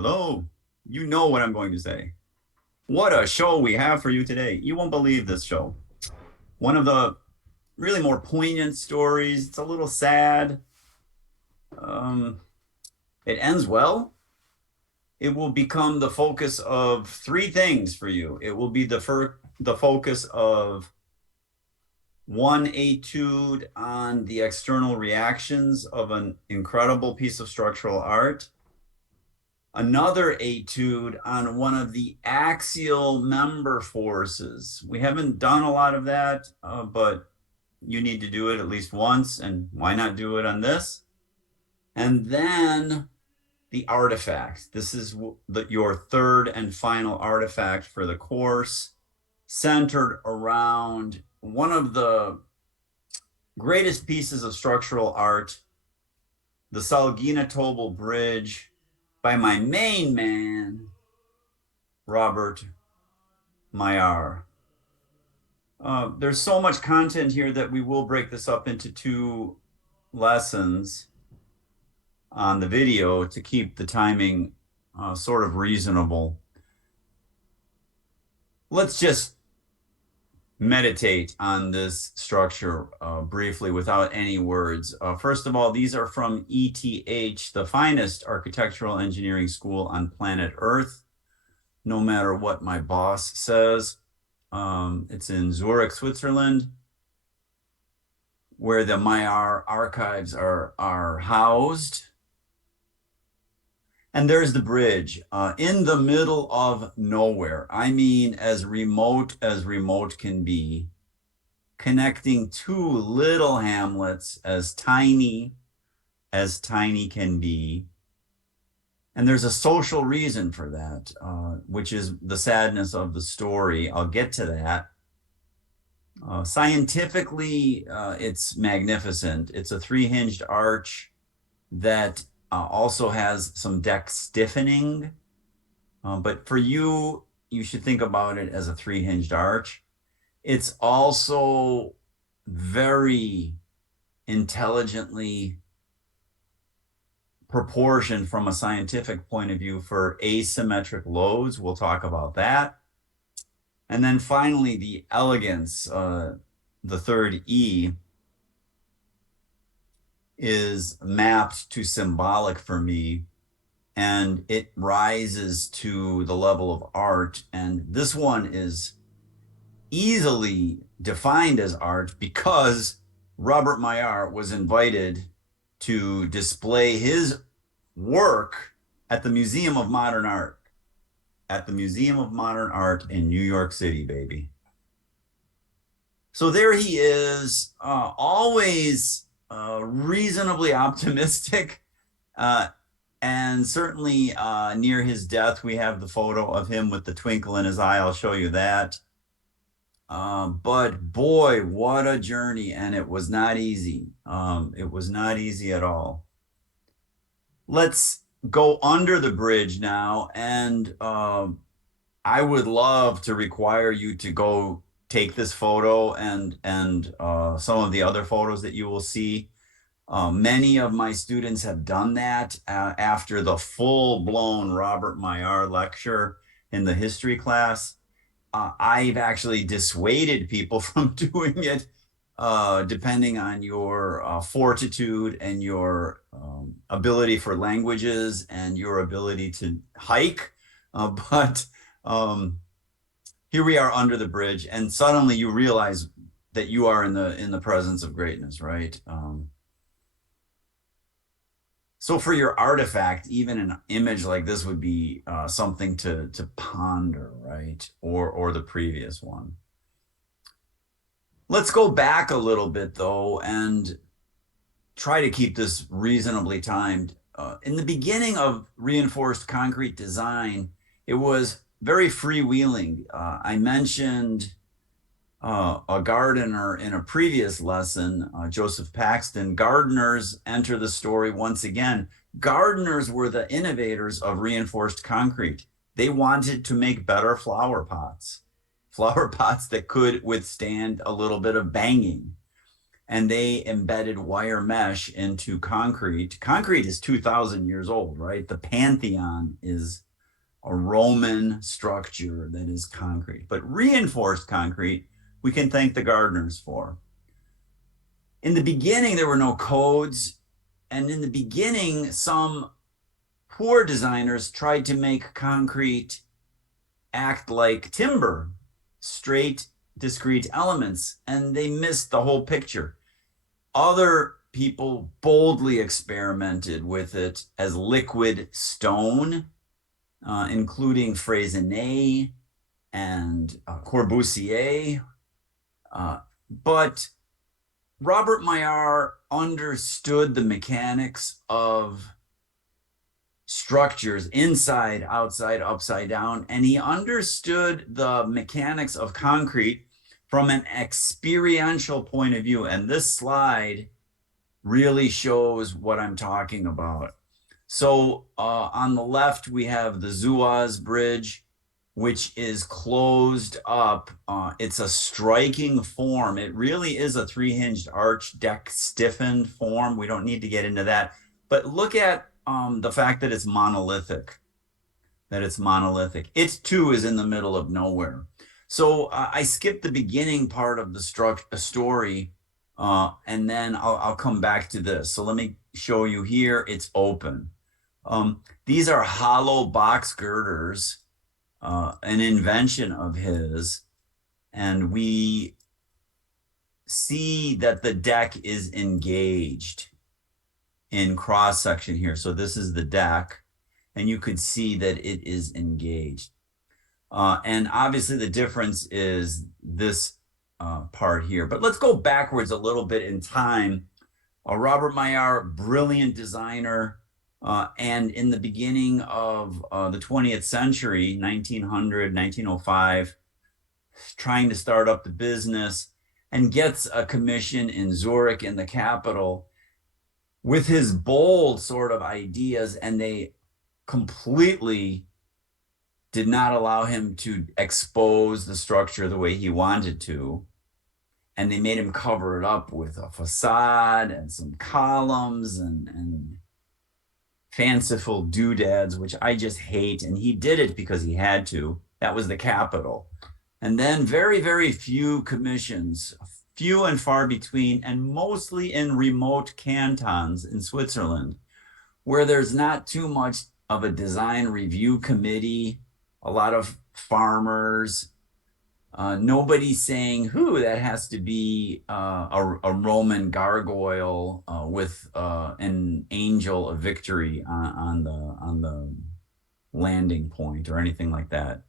Hello. You know what I'm going to say. What a show we have for you today. You won't believe this show. One of the really more poignant stories. It's a little sad. Um, it ends well. It will become the focus of three things for you. It will be the focus of one etude on the external reactions of an incredible piece of structural art, another etude on one of the axial member forces. We haven't done a lot of that, but you need to do it at least once, and why not do it on this? And then the artifact. This is your third and final artifact for the course, centered around one of the greatest pieces of structural art, the Salginatobel Bridge, by my main man, Robert Maillart. There's so much content here that we will break this up into two lessons on the video to keep the timing sort of reasonable. Let's just meditate on this structure briefly without any words. First of all, these are from ETH, the finest architectural engineering school on planet Earth, no matter what my boss says. It's in Zurich, Switzerland, where the Maillart archives are housed. And there's the bridge in the middle of nowhere. I mean, as remote can be, connecting two little hamlets as tiny can be. And there's a social reason for that, which is the sadness of the story. I'll get to that. Scientifically, it's magnificent. It's a three-hinged arch that also has some deck stiffening. But for you, you should think about it as a three-hinged arch. It's also very intelligently proportioned from a scientific point of view for asymmetric loads. We'll talk about that. And then finally, the elegance, the third E, is mapped to symbolic for me, and it rises to the level of art. And this one is easily defined as art because Robert Maillart was invited to display his work at the Museum of Modern Art, in New York City, baby. So there he is, always reasonably optimistic. And certainly near his death, we have the photo of him with the twinkle in his eye. I'll show you that. But boy, what a journey. And it was not easy. It was not easy at all. Let's go under the bridge now. And I would love to require you to go take this photo and some of the other photos that you will see. Many of my students have done that after the full-blown Robert Maillart lecture in the history class. I've actually dissuaded people from doing it, depending on your fortitude and your ability for languages and your ability to hike. But here we are under the bridge, and suddenly you realize that you are in the presence of greatness, right? So for your artifact, even an image like this would be something to ponder, right? Or the previous one. Let's go back a little bit, though, and try to keep this reasonably timed. In the beginning of reinforced concrete design, it was very freewheeling. I mentioned a gardener in a previous lesson, Joseph Paxton. Gardeners enter the story once again. Gardeners were the innovators of reinforced concrete. They wanted to make better flower pots that could withstand a little bit of banging. and they embedded wire mesh into concrete. Concrete is 2,000 years old, right? The Pantheon is a Roman structure that is concrete, but reinforced concrete, we can thank the gardeners for. In the beginning, there were no codes. And in the beginning, some poor designers tried to make concrete act like timber, straight, discrete elements, and they missed the whole picture. Other people boldly experimented with it as liquid stone, including Freycinet and Corbusier. But Robert Maillart understood the mechanics of structures inside, outside, upside down, and he understood the mechanics of concrete from an experiential point of view. And this slide really shows what I'm talking about. So on the left, we have the Salginatobel Bridge, which is closed up. It's a striking form. It really is a three-hinged arch deck stiffened form. We don't need to get into that. But look at the fact that it's monolithic, It too is in the middle of nowhere. So I skipped the beginning part of the story, and then I'll come back to this. So let me show you here. It's open. These are hollow box girders, an invention of his. And we see that the deck is engaged in cross section here. So this is the deck, and you could see that it is engaged. And obviously the difference is this part here. But let's go backwards a little bit in time. Robert Maillart, brilliant designer, and in the beginning of the 20th century, 1900, 1905, trying to start up the business, and gets a commission in Zurich, in the capital, with his bold sort of ideas, and they completely did not allow him to expose the structure the way he wanted to. And they made him cover it up with a facade and some columns and fanciful doodads, which I just hate. And he did it because he had to. That was the capital. And then very, very few commissions, few and far between, and mostly in remote cantons in Switzerland, where there's not too much of a design review committee, a lot of farmers, nobody saying, that has to be a Roman gargoyle with an angel of victory on the landing point or anything like that.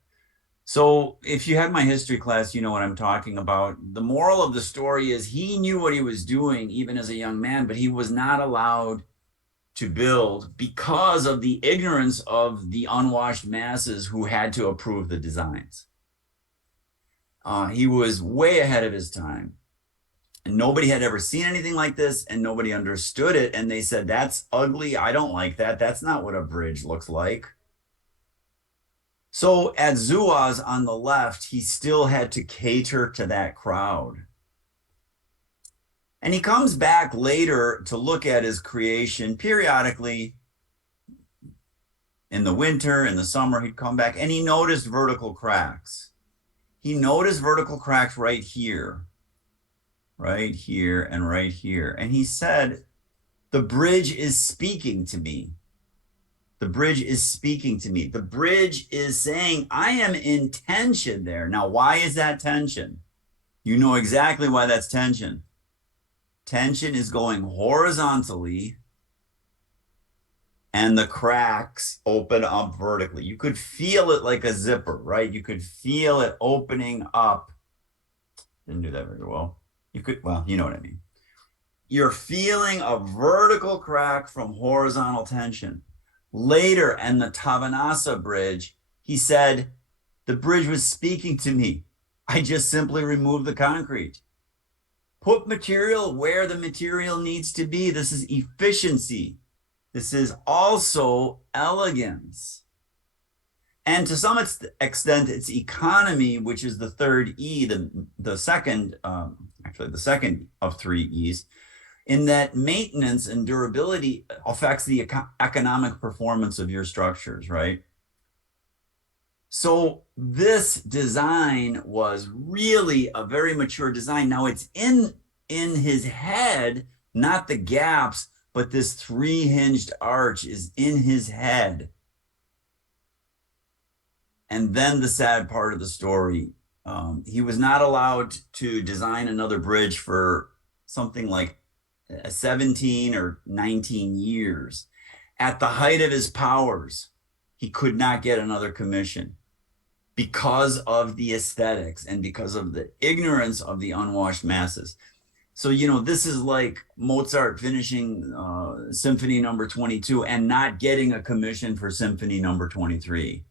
So if you had my history class, you know what I'm talking about. The moral of the story is he knew what he was doing even as a young man, but he was not allowed to build because of the ignorance of the unwashed masses who had to approve the designs. He was way ahead of his time. And nobody had ever seen anything like this, and nobody understood it. And they said, that's ugly. I don't like that. That's not what a bridge looks like. So at Zuaz on the left, he still had to cater to that crowd. And he comes back later to look at his creation periodically. In the winter, in the summer, he'd come back, and he noticed vertical cracks. He noticed vertical cracks right here, and right here. And he said, the bridge is speaking to me. The bridge is speaking to me. The bridge is saying, I am in tension there. Now, why is that tension? You know exactly why that's tension. Tension is going horizontally, and the cracks open up vertically. You could feel it like a zipper, right? You could feel it opening up. Didn't do that very well. Well, you know what I mean. You're feeling a vertical crack from horizontal tension. Later, in the Tavanasa Bridge, he said, the bridge was speaking to me. I just simply removed the concrete. Put material where the material needs to be. This is efficiency. This is also elegance. And to some extent, its economy, which is the third E, the second, actually the second of three E's, in that maintenance and durability affects the economic performance of your structures, right? So this design was really a very mature design. Now it's in his head, not the gaps, but this three-hinged arch is in his head. And then the sad part of the story, he was not allowed to design another bridge for something like 17 or 19 years. At the height of his powers, he could not get another commission because of the aesthetics and because of the ignorance of the unwashed masses. So, this is like Mozart finishing Symphony number 22 and not getting a commission for Symphony number 23,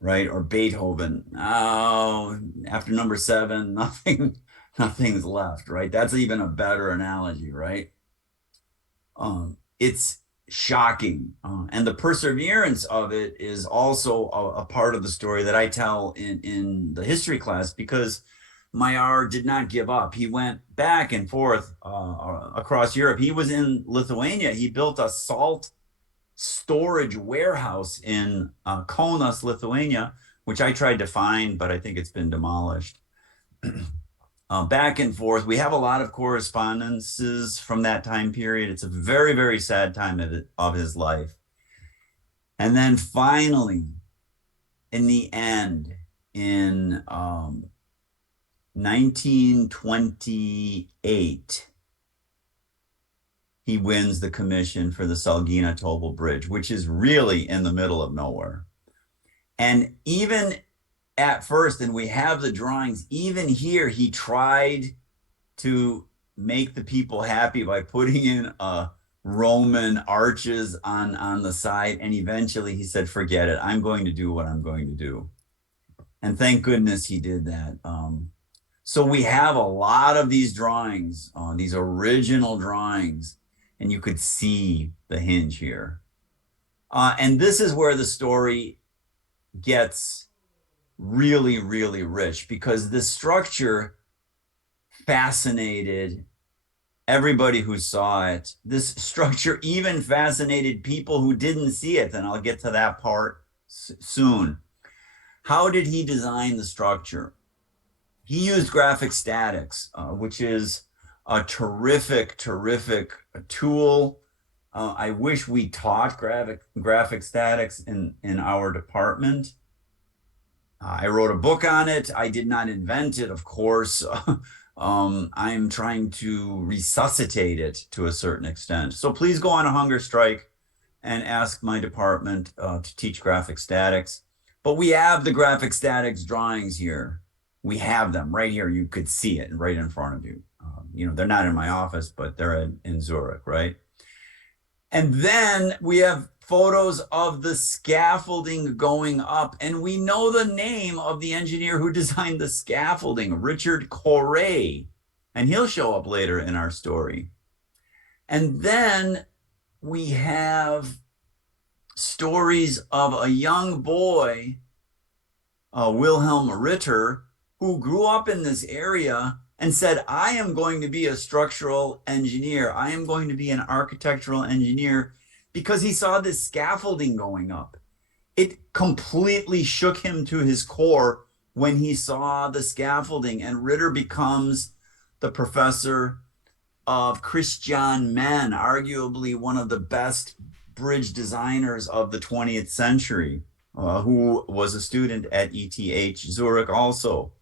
right? Or Beethoven. Oh, after number 7, nothing's left, right? That's even a better analogy, right? It's shocking. And the perseverance of it is also a part of the story that I tell in the history class, because Maillart did not give up. He went back and forth across Europe. He was in Lithuania. He built a salt storage warehouse in Kaunas, Lithuania, which I tried to find, but I think it's been demolished. Back and forth. We have a lot of correspondences from that time period. It's a very, very sad time of his life. And then finally, in the end, in 1928, he wins the commission for the Salginatobel Bridge, which is really in the middle of nowhere. And even at first, and we have the drawings, even here, he tried to make the people happy by putting in Roman arches on the side. And eventually he said, forget it. I'm going to do what I'm going to do. And thank goodness he did that. So we have a lot of these drawings, these original drawings, and you could see the hinge here. And this is where the story gets really, really rich, because this structure fascinated everybody who saw it. This structure even fascinated people who didn't see it, and I'll get to that part soon. How did he design the structure? He used graphic statics, which is a terrific, terrific tool. I wish we taught graphic statics in our department. I wrote a book on it. I did not invent it, of course. I'm trying to resuscitate it to a certain extent. So please go on a hunger strike and ask my department to teach graphic statics. But we have the graphic statics drawings here. We have them right here. You could see it right in front of you. They're not in my office, but they're in Zurich, right? And then we have photos of the scaffolding going up. And we know the name of the engineer who designed the scaffolding, Richard Corre. And he'll show up later in our story. And then we have stories of a young boy, Wilhelm Ritter, who grew up in this area and said, I am going to be a structural engineer. I am going to be an architectural engineer, because he saw this scaffolding going up. It completely shook him to his core when he saw the scaffolding, and Ritter becomes the professor of Christian Mann, arguably one of the best bridge designers of the 20th century, who was a student at ETH Zurich also.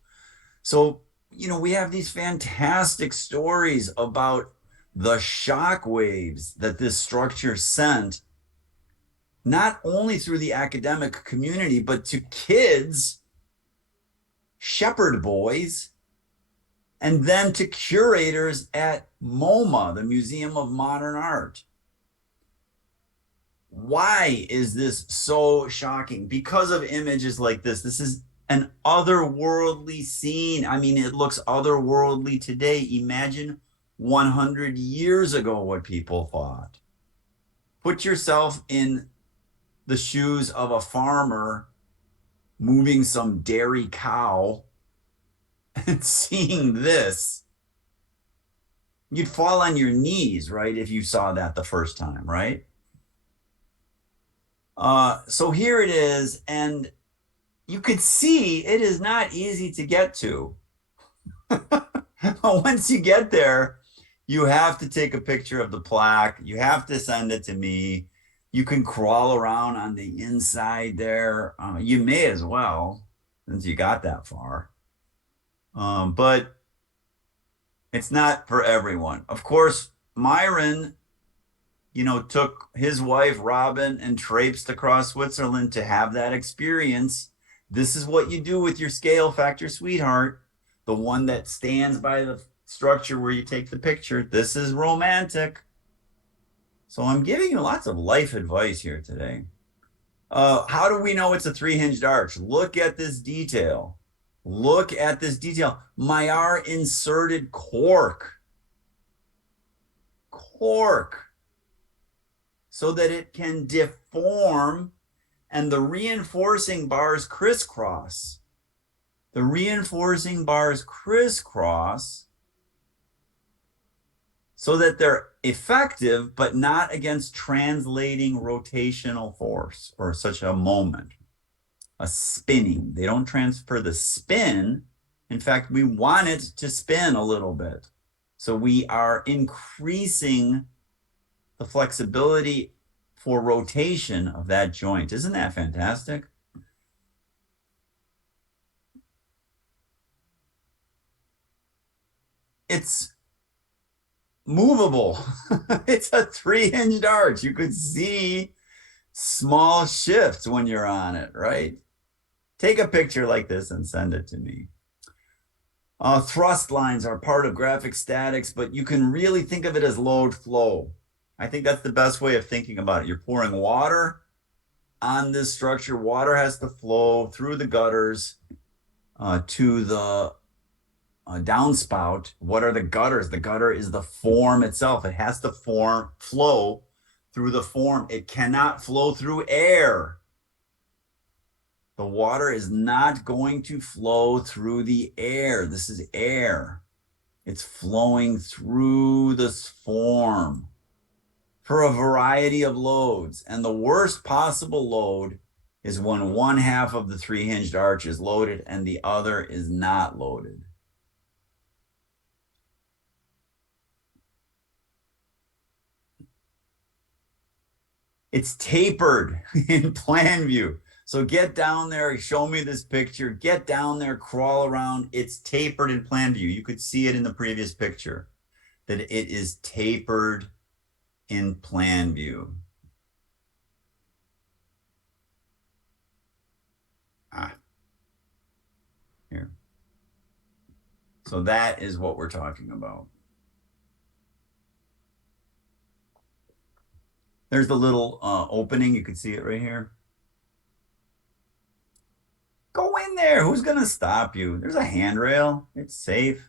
So, we have these fantastic stories about the shock waves that this structure sent, not only through the academic community, but to kids, shepherd boys, and then to curators at MoMA, the Museum of Modern Art. Why is this so shocking? Because of images like this. This is an otherworldly scene. I mean, it looks otherworldly today. Imagine 100 years ago what people thought. Put yourself in the shoes of a farmer moving some dairy cow and seeing this, you'd fall on your knees, right? If you saw that the first time, right? So here it is, and you could see it is not easy to get to. Once you get there, you have to take a picture of the plaque. You have to send it to me. You can crawl around on the inside there. You may as well, since you got that far. But it's not for everyone. Of course, Myron, took his wife Robin and traipsed across Switzerland to have that experience. This is what you do with your scale factor sweetheart, the one that stands by the structure where you take the picture. This is romantic. So I'm giving you lots of life advice here today. How do we know it's a three-hinged arch? Look at this detail. Look at this detail. Maillart inserted cork. Cork. So that it can deform and the reinforcing bars crisscross. The reinforcing bars crisscross so that they're effective, but not against translating rotational force or such a moment, a spinning. They don't transfer the spin. In fact, we want it to spin a little bit. So we are increasing the flexibility for rotation of that joint. Isn't that fantastic? It's movable. It's a three-hinged arch. You could see small shifts when you're on it, right? Take a picture like this and send it to me. Thrust lines are part of graphic statics, but you can really think of it as load flow. I think that's the best way of thinking about it. You're pouring water on this structure. Water has to flow through the gutters to the downspout. What are the gutters? The gutter is the form itself. It has to flow through the form. It cannot flow through air. The water is not going to flow through the air. This is air. It's flowing through this form for a variety of loads. And the worst possible load is when one half of the three-hinged arch is loaded and the other is not loaded. It's tapered in plan view. So get down there, show me this picture, get down there, crawl around. It's tapered in plan view. You could see it in the previous picture that it is tapered in plan view. Here. So that is what we're talking about. There's the little opening. You can see it right here. Go in there. Who's going to stop you? There's a handrail. It's safe.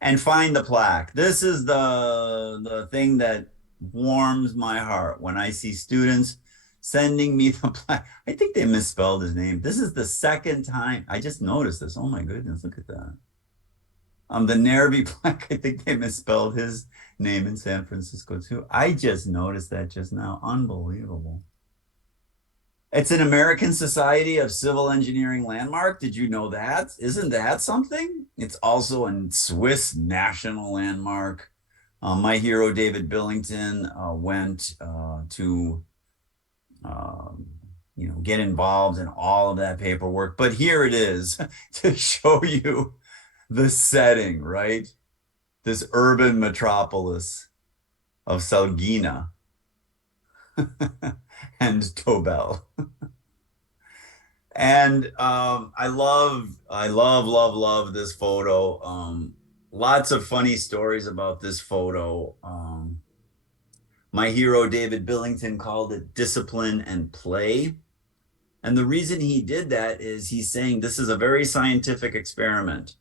And find the plaque. This is the thing that warms my heart when I see students sending me the plaque. I think they misspelled his name. This is the second time. I just noticed this. Oh my goodness, look at that. The Nervi plaque, I think they misspelled his name in San Francisco too. I just noticed that just now. Unbelievable. It's an American Society of Civil Engineering landmark. Did you know that? Isn't that something? It's also a Swiss national landmark. My hero, David Billington, went to get involved in all of that paperwork. But here it is to show you the setting, right? This urban metropolis of Salgina and Tobel. And I love this photo. Lots of funny stories about this photo. My hero, David Billington, called it discipline and play. And the reason he did that is he's saying this is a very scientific experiment.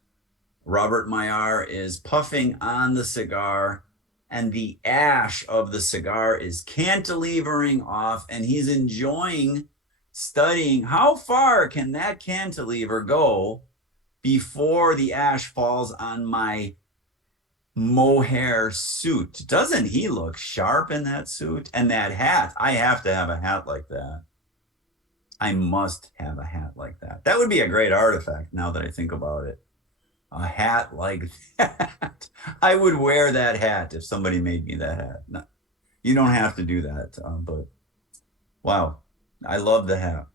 Robert Maillart is puffing on the cigar and the ash of the cigar is cantilevering off and he's enjoying studying how far can that cantilever go before the ash falls on my mohair suit. Doesn't he look sharp in that suit? And that hat. I have to have a hat like that. I must have a hat like that. That would be a great artifact now that I think about it. A hat like that. I would wear that hat if somebody made me that hat. No, you don't have to do that, but wow, I love the hat.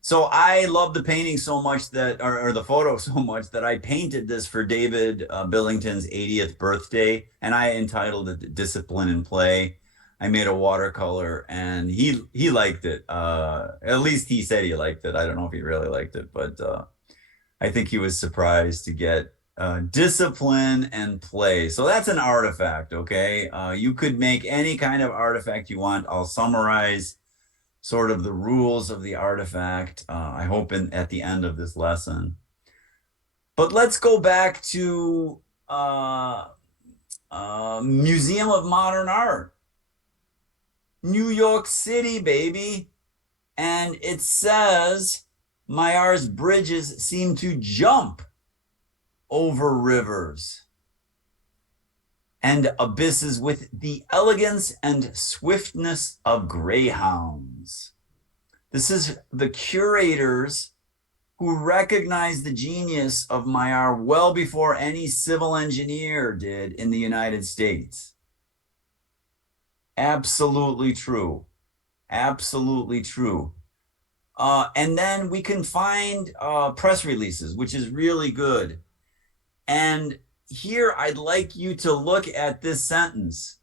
So I love the painting so much that, or the photo so much that I painted this for David Billington's 80th birthday, and I entitled it "Discipline and Play." I made a watercolor, and he liked it. At least he said he liked it. I don't know if he really liked it, but I think he was surprised to get discipline and play. So that's an artifact, okay? You could make any kind of artifact you want. I'll summarize sort of the rules of the artifact, I hope at the end of this lesson. But let's go back to Museum of Modern Art. New York City, baby. And it says Maillart's bridges seem to jump over rivers and abysses with the elegance and swiftness of greyhounds. This is the curators who recognized the genius of Maillart well before any civil engineer did in the United States. Absolutely true. Absolutely true. And then we can find press releases, which is really good. And here I'd like you to look at this sentence.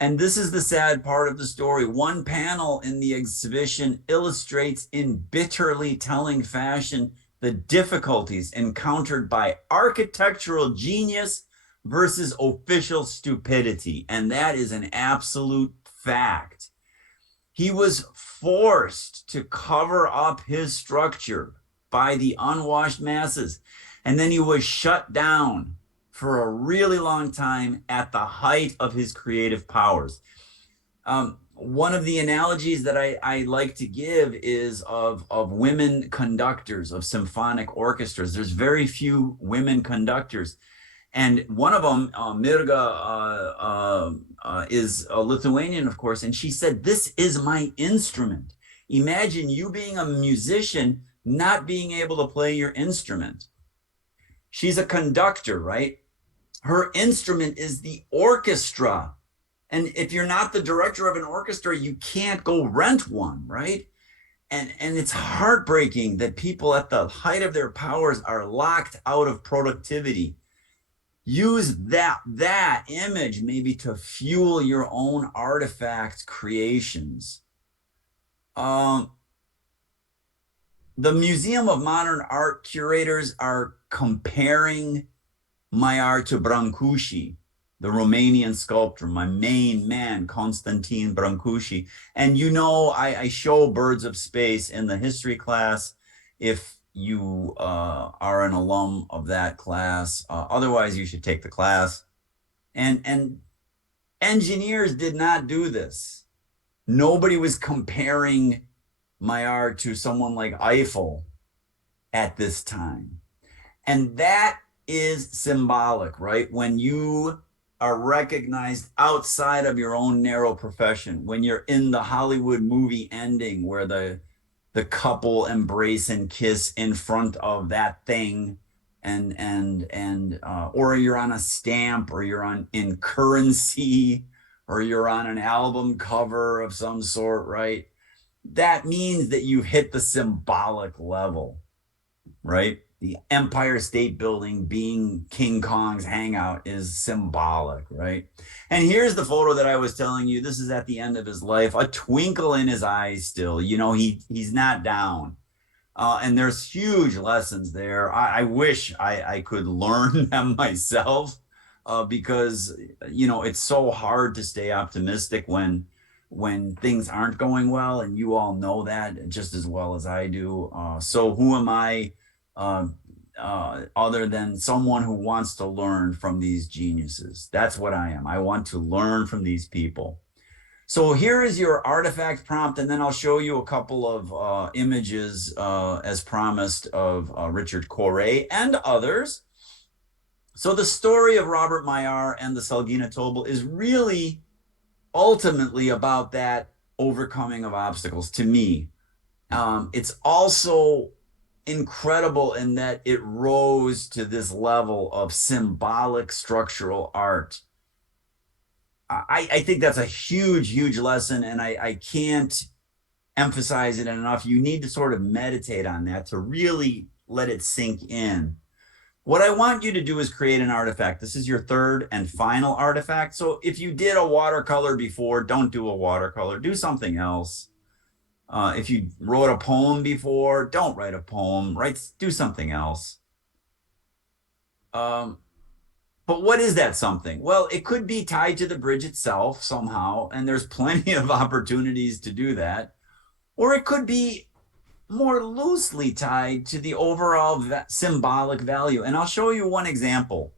And this is the sad part of the story. One panel in the exhibition illustrates in bitterly telling fashion the difficulties encountered by architectural genius versus official stupidity. And that is an absolute fact. He was forced to cover up his structure by the unwashed masses. And then he was shut down for a really long time at the height of his creative powers. One of the analogies that I like to give is of women conductors of symphonic orchestras. There's very few women conductors. And one of them, Mirga, is a Lithuanian, of course, and she said, "This is my instrument." Imagine you being a musician, not being able to play your instrument. She's a conductor, right? Her instrument is the orchestra. And if you're not the director of an orchestra, you can't go rent one, right? And it's heartbreaking that people at the height of their powers are locked out of productivity. Use that image maybe to fuel your own artifact creations. The Museum of Modern Art curators are comparing Maillart to Brancusi, the Romanian sculptor, my main man, Constantin Brancusi. And you know, I show Birds of Space in the history class if you are an alum of that class. Otherwise, you should take the class. And engineers did not do this. Nobody was comparing Maillart to someone like Eiffel at this time. And that is symbolic, right? When you are recognized outside of your own narrow profession, when you're in the Hollywood movie ending where the couple embrace and kiss in front of that thing, or you're on a stamp, or you're in currency, or you're on an album cover of some sort, right? That means that you've hit the symbolic level, right? The Empire State Building being King Kong's hangout is symbolic, right? And here's the photo that I was telling you. This is at the end of his life, a twinkle in his eyes still. You know, he's not down. And there's huge lessons there. I wish I could learn them myself because, you know, it's so hard to stay optimistic when things aren't going well. And you all know that just as well as I do. So who am I other than someone who wants to learn from these geniuses? That's what I am. I want to learn from these people. So here is your artifact prompt, and then I'll show you a couple of images as promised of Richard Corey and others. So the story of Robert Maillart and the Salginatobel is really ultimately about that overcoming of obstacles to me. It's also incredible in that it rose to this level of symbolic structural art. I think that's a huge lesson, and I can't emphasize it enough. You need to sort of meditate on that to really let it sink in. What I want you to do is create an artifact. This is your third and final artifact. So if you did a watercolor before, don't do a watercolor. Do something else. If you wrote a poem before, don't write a poem. Do something else. But what is that something? Well, it could be tied to the bridge itself somehow, and there's plenty of opportunities to do that. Or it could be more loosely tied to the overall symbolic value. And I'll show you one example.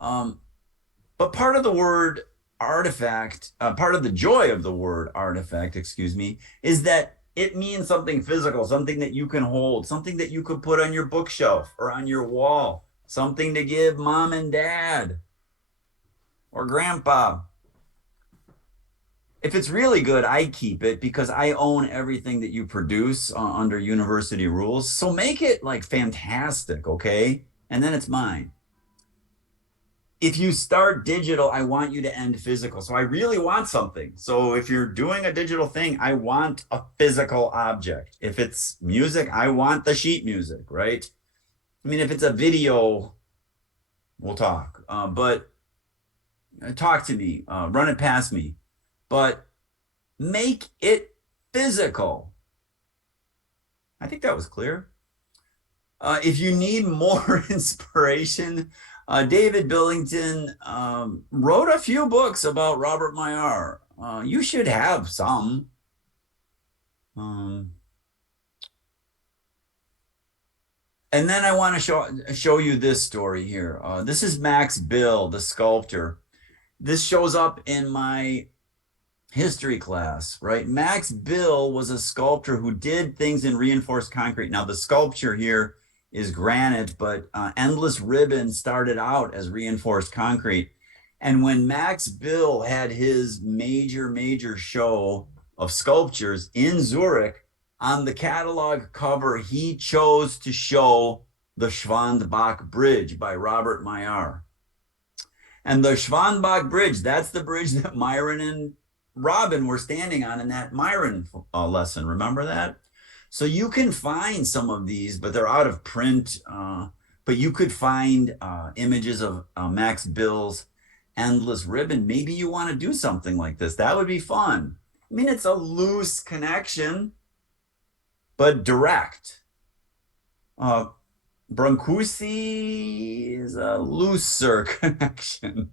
But part of the word artifact, part of the joy of the word artifact, excuse me, is that it means something physical, something that you can hold, something that you could put on your bookshelf or on your wall, something to give mom and dad or grandpa. If it's really good, I keep it because I own everything that you produce under university rules. So make it like fantastic, okay? And then it's mine. If you start digital, I want you to end physical. So I really want something. So if you're doing a digital thing, I want a physical object. If it's music, I want the sheet music, right? I mean, if it's a video, we'll talk. But talk to me, run it past me. But make it physical. I think that was clear. If you need more inspiration, David Billington wrote a few books about Robert Maillart. You should have some. And then I want to show you this story here. This is Max Bill, the sculptor. This shows up in my history class, right? Max Bill was a sculptor who did things in reinforced concrete. Now, the sculpture here is granite, but Endless Ribbon started out as reinforced concrete. And when Max Bill had his major show of sculptures in Zurich, on the catalog cover, he chose to show the Schwanbach Bridge by Robert Maillart. And the Schwanbach Bridge, that's the bridge that Myron and Robin were standing on in that Myron lesson. Remember that? So you can find some of these, but they're out of print. But you could find images of Max Bill's Endless Ribbon. Maybe you want to do something like this. That would be fun. I mean, it's a loose connection, but direct. Brancusi is a looser connection.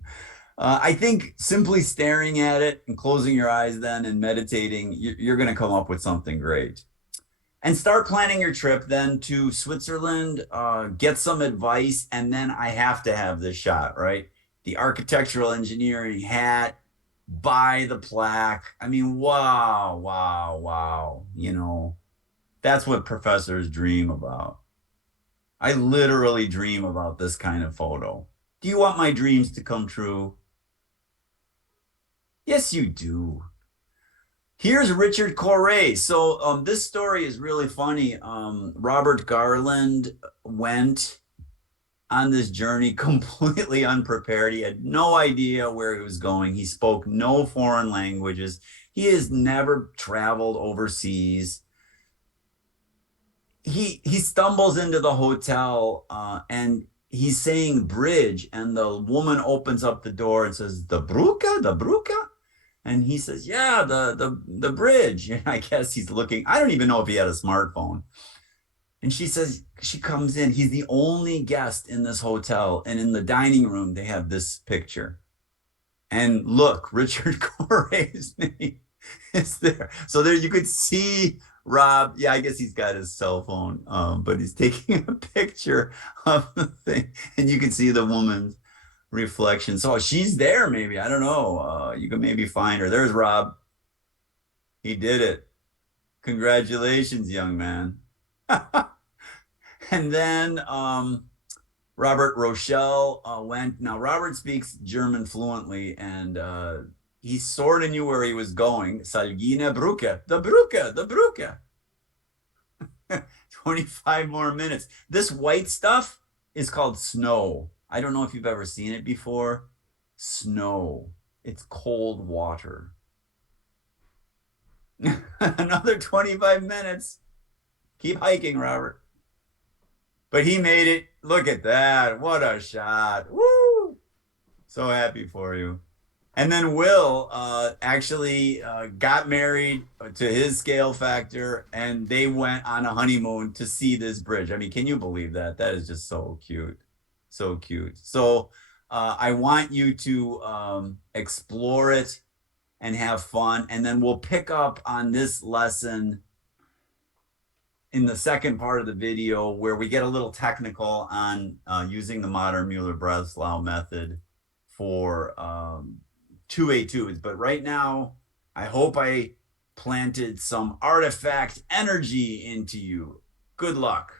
I think simply staring at it and closing your eyes then and meditating, you're going to come up with something great. And start planning your trip then to Switzerland, get some advice, and then I have to have this shot, right? The architectural engineering hat, buy the plaque. I mean, wow. You know, that's what professors dream about. I literally dream about this kind of photo. Do you want my dreams to come true? Yes, you do. Here's Richard Corey. So this story is really funny. Robert Garland went on this journey completely unprepared. He had no idea where he was going. He spoke no foreign languages. He has never traveled overseas. He stumbles into the hotel and he's saying bridge, and the woman opens up the door and says, the Bruca? And he says, yeah, the bridge. And I guess he's looking. I don't even know if he had a smartphone. And she says, she comes in. He's the only guest in this hotel. And in the dining room, they have this picture. And look, Richard Corey's name is there. So there you could see Rob. Yeah, I guess he's got his cell phone, but he's taking a picture of the thing. And you can see the woman's reflection. So she's there, maybe. I don't know. You can maybe find her. There's Rob. He did it. Congratulations, young man. And then Robert Rochelle went. Now, Robert speaks German fluently, and he sort of knew where he was going. Salginatobel, the Brücke. 25 more minutes. This white stuff is called snow. I don't know if you've ever seen it before. Snow. It's cold water. Another 25 minutes. Keep hiking, Robert. But he made it. Look at that. What a shot. Woo! So happy for you. And then Will actually got married to his scale factor, and they went on a honeymoon to see this bridge. I mean, can you believe that? That is just so cute. So cute. So I want you to explore it and have fun. And then we'll pick up on this lesson in the second part of the video where we get a little technical on using the modern Mueller-Breslau method for 2A2s. But right now, I hope I planted some artifact energy into you. Good luck.